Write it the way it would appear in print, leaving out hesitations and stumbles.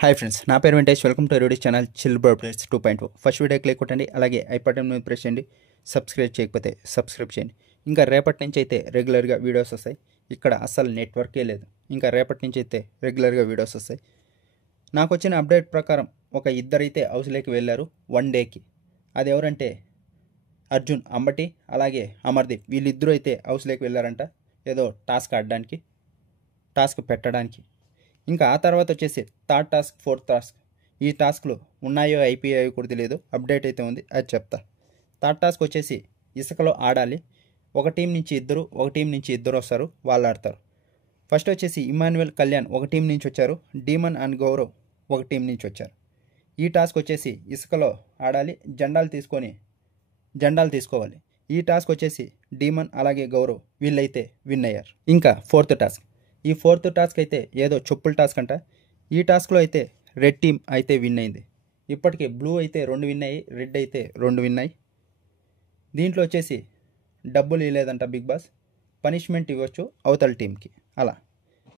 Hi friends, నా పేరు Venkatesh. Welcome to radio channel chill bro place 2.0. First video click కొట్టండి, అలాగే ఐ బటన్ మీద ప్రెస్ చేయండి. సబ్స్క్రైబ్ చేయకపోతే సబ్స్క్రైబ్ చేయండి. ఇంకా రేపటి నుంచి అయితే రెగ్యులర్గా వీడియోస్ వస్తాయి. ఇక్కడ అసలు నెట్వర్కే లేదు. ఇంకా రేపటి నుంచి అయితే రెగ్యులర్గా వీడియోస్ వస్తాయి. నాకు వచ్చిన అప్డేట్ ప్రకారం ఒక ఇద్దరైతే హౌస్లోకి వెళ్ళారు 1 డేకి. అది ఎవరంటే అర్జున్ అంబటి, అలాగే అమర్దీప్. వీళ్ళిద్దరూ అయితే హౌస్లోకి వెళ్ళారంట, ఏదో టాస్క్ ఆడడానికి, టాస్క్ పెట్టడానికి. ఇంకా ఆ తర్వాత వచ్చేసి థర్డ్ టాస్క్, ఫోర్త్ టాస్క్. ఈ టాస్క్లు ఉన్నాయో అయిపోయాయో కూడా తెలియదు. అప్డేట్ అయితే ఉంది, అది చెప్తా. థర్డ్ టాస్క్ వచ్చేసి ఇసుకలో ఆడాలి. ఒక టీం నుంచి ఇద్దరు వస్తారు, వాళ్ళు ఆడతారు. ఫస్ట్ వచ్చేసి ఇమాన్యుయల్, కళ్యాణ్ ఒక టీం నుంచి వచ్చారు. డీమన్ అండ్ గౌరవ్ ఒక టీం నుంచి వచ్చారు. ఈ టాస్క్ వచ్చేసి ఇసుకలో ఆడాలి, జెండాలు తీసుకోవాలి. ఈ టాస్క్ వచ్చేసి డీమన్ అలాగే గౌరవ్ వీళ్ళైతే విన్ అయ్యారు. ఇంకా ఫోర్త్ టాస్క్. ఈ ఫోర్త్ టాస్క్ అయితే ఏదో చెప్పుల టాస్క్ అంట. ఈ టాస్క్లో అయితే రెడ్ టీం అయితే విన్ అయింది. ఇప్పటికే బ్లూ అయితే 2 విన్ అయ్యి, రెడ్ అయితే 2 విన్ అయ్యి. దీంట్లో వచ్చేసి డబ్బులు ఇవ్వలేదంట బిగ్ బాస్, పనిష్మెంట్ ఇవ్వచ్చు అవతల టీంకి. అలా